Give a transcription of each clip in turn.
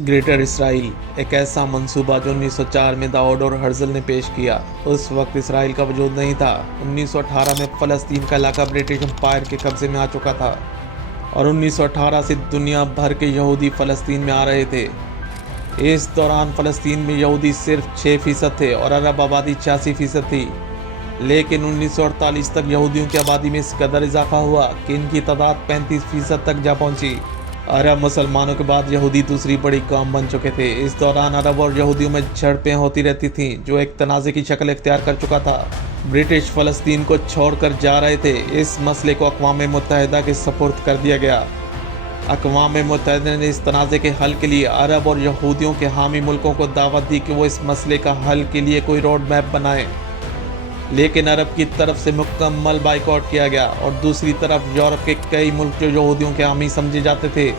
Greater Israel एक ऐसा मंसूबा जो 1904 में दाऊद और हर्जल ने पेश किया। उस वक्त इसराइल का वजूद नहीं था। 1918 में फ़लस्तीन का इलाका ब्रिटिश एम्पायर के कब्जे में आ चुका था और 1918 से दुनिया भर के यहूदी फ़लस्तीन में आ रहे थे। इस दौरान फ़लस्तीन में यहूदी सिर्फ 6% थे और अरब आबादी 86% थी। लेकिन 1948 तक यहूदियों की आबादी में इस कदर इजाफा हुआ कि इनकी तादाद 35% तक जा पहुंची। अरब मुसलमानों के बाद यहूदी दूसरी बड़ी कौम बन चुके थे। इस दौरान अरब और यहूदियों में झड़पें होती रहती थीं, जो एक तनाज़े की शक्ल इख्तियार कर चुका था। ब्रिटिश फ़लस्तीन को छोड़कर जा रहे थे। इस मसले को अक़वाम मुत्तहिदा के सपुर्द कर दिया गया। अक़वाम मुत्तहिदा ने इस तनाज़े के हल के लिए अरब और यहूदियों के हामी मुल्कों को दावत दी कि वो इस मसले का हल के लिए कोई रोड मैप बनाएं। लेकिन अरब की तरफ से मुकम्मल बाइकआउट किया गया और दूसरी तरफ यूरोप के कई मुल्क जो यहूदियों के हामी समझे जाते थे,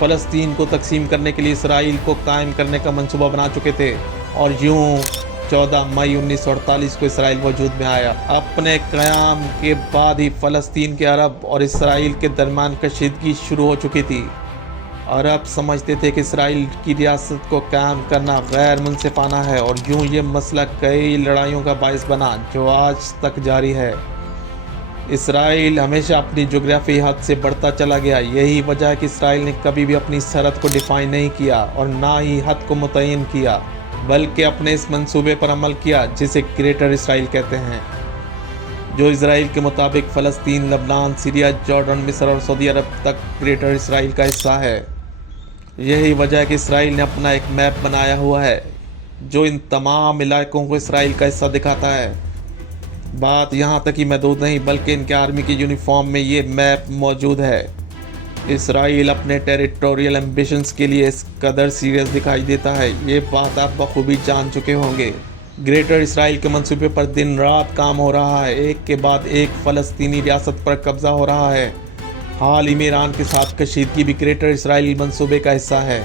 फ़लस्तीन को तकसीम करने के लिए इसराइल को कायम करने का मंसूबा बना चुके थे। और यूं 14 मई 1948 को इसराइल वजूद में आया। अपने क़याम के बाद ही फ़लस्तीन के अरब और इसराइल के दरमियान कशीदगी शुरू हो चुकी थी। अरब समझते थे कि इसराइल की रियासत को कायम करना गैर मुनसिफाना है और यूं ये मसला कई लड़ाइयों का बायस बना, जो आज तक जारी है। इसराइल हमेशा अपनी जोग्राफी हद से बढ़ता चला गया। यही वजह है कि इसराइल ने कभी भी अपनी सरहद को डिफाइन नहीं किया और ना ही हद को मुतय्यन किया, बल्कि अपने इस मंसूबे पर अमल किया जिसे ग्रेटर इसराइल कहते हैं, जो इसराइल के मुताबिक फ़लस्तीन, लबनान, सीरिया, जॉर्डन, मिस्र और सऊदी अरब तक ग्रेटर इसराइल का हिस्सा है। यही वजह है कि इसराइल ने अपना एक मैप बनाया हुआ है जो इन तमाम इलाकों को इसराइल का हिस्सा दिखाता है। बात यहाँ तक ही महदूद नहीं, बल्कि इनके आर्मी की यूनिफॉर्म में ये मैप मौजूद है। इसराइल अपने टेरिटोरियल एम्बिशंस के लिए इस कदर सीरियस दिखाई देता है, ये बात आप बखूबी जान चुके होंगे। ग्रेटर इसराइल के मंसूबे पर दिन रात काम हो रहा है। एक के बाद एक फ़लस्तीनी रियासत पर कब्जा हो रहा है। हाल ही में ईरान के साथ कशीदगी भी ग्रेटर इसराइल मंसूबे का हिस्सा है।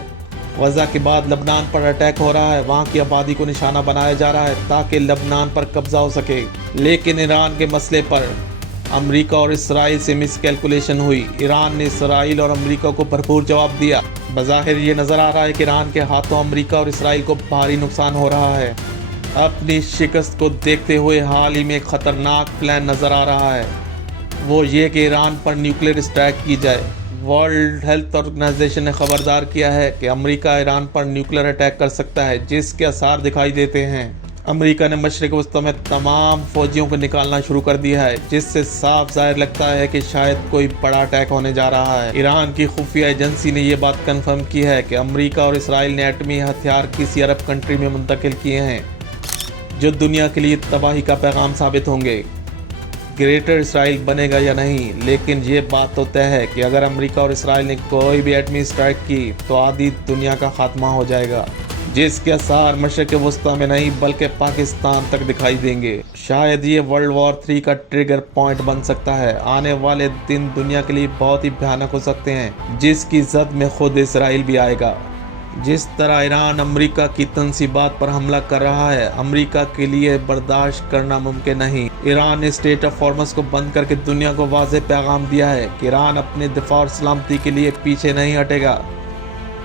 गज़ा के बाद लबनान पर अटैक हो रहा है। वहाँ की आबादी को निशाना बनाया जा रहा है ताकि लबनान पर कब्जा हो सके। लेकिन ईरान के मसले पर अमेरिका और इसराइल से मिसकैलकुलेशन हुई। ईरान ने इसराइल और अमेरिका को भरपूर जवाब दिया। बज़ाहिर ये नज़र आ रहा है कि ईरान के हाथों अमेरिका और इसराइल को भारी नुकसान हो रहा है। अपनी शिकस्त को देखते हुए हाल ही में एक ख़तरनाक प्लान नज़र आ रहा है, वो ये कि ईरान पर न्यूक्लियर स्ट्राइक की जाए। वर्ल्ड हेल्थ ऑर्गेनाइजेशन ने खबरदार किया है कि अमेरिका ईरान पर न्यूक्लियर अटैक कर सकता है, जिसके आसार दिखाई देते हैं। अमेरिका ने मशरिक़ वस्ती में तमाम फौजियों को निकालना शुरू कर दिया है, जिससे साफ ज़ाहिर लगता है कि शायद कोई बड़ा अटैक होने जा रहा है। ईरान की खुफिया एजेंसी ने यह बात कन्फर्म की है कि अमेरिका और इसराइल ने एटमी हथियार किसी अरब कंट्री में मुंतकिल किए हैं, जो दुनिया के लिए तबाही का पैगाम साबित होंगे। ग्रेटर इसराइल बनेगा या नहीं, लेकिन ये बात तो तय है कि अगर अमेरिका और इसराइल ने कोई भी एटमी स्ट्राइक की तो आधी दुनिया का खात्मा हो जाएगा, जिसके असर मशरिक़ वस्ती में नहीं बल्कि पाकिस्तान तक दिखाई देंगे। शायद ये वर्ल्ड वॉर 3 का ट्रिगर पॉइंट बन सकता है। आने वाले दिन दुनिया के लिए बहुत ही भयानक हो सकते हैं, जिसकी जद में खुद इसराइल भी आएगा। जिस तरह ईरान अमेरिका की तंसीबात पर हमला कर रहा है, अमेरिका के लिए बर्दाश्त करना मुमकिन नहीं। ईरान ने स्टेट ऑफ हॉर्मज़ को बंद करके दुनिया को वाज़ेह पैगाम दिया है कि ईरान अपने दिफा और सलामती के लिए पीछे नहीं हटेगा।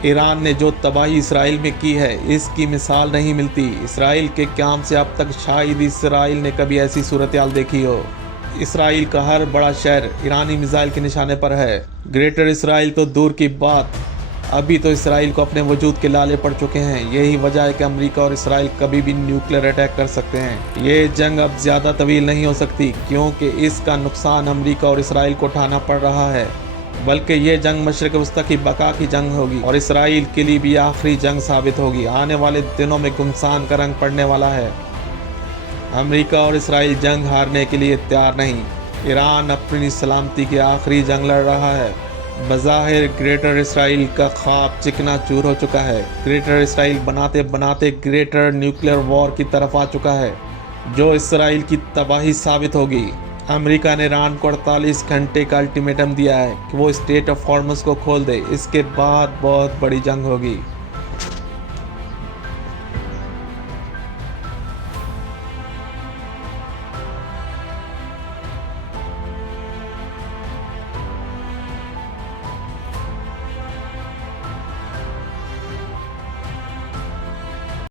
ईरान ने जो तबाही इसराइल में की है, इसकी मिसाल नहीं मिलती। इसराइल के क़याम से अब तक शायद इसराइल ने कभी ऐसी सूरत हाल देखी हो। इसराइल का हर बड़ा शहर ईरानी मिसाइल के निशाने पर है। ग्रेटर इसराइल तो दूर की बात, अभी तो इसराइल को अपने वजूद के लाले पड़ चुके हैं। यही वजह है कि अमेरिका और इसराइल कभी भी न्यूक्लियर अटैक कर सकते हैं। ये जंग अब ज़्यादा तवील नहीं हो सकती, क्योंकि इसका नुकसान अमेरिका और इसराइल को उठाना पड़ रहा है। बल्कि ये जंग मशरिक़ वस्ती की बका की जंग होगी और इसराइल के लिए भी आखिरी जंग साबित होगी। आने वाले दिनों में गुमसान का रंग पड़ने वाला है। अमेरिका और इसराइल जंग हारने के लिए तैयार नहीं। ईरान अपनी सलामती की आखिरी जंग लड़ रहा है। बज़ाहिर ग्रेटर इसराइल का ख्वाब चिकना चूर हो चुका है। ग्रेटर इसराइल बनाते बनाते ग्रेटर न्यूक्लियर वॉर की तरफ आ चुका है, जो इसराइल की तबाही साबित होगी। अमेरिका ने ईरान को 48 घंटे का अल्टीमेटम दिया है कि वो स्टेट ऑफ हॉर्मज़ को खोल दे। इसके बाद बहुत बड़ी जंग होगी।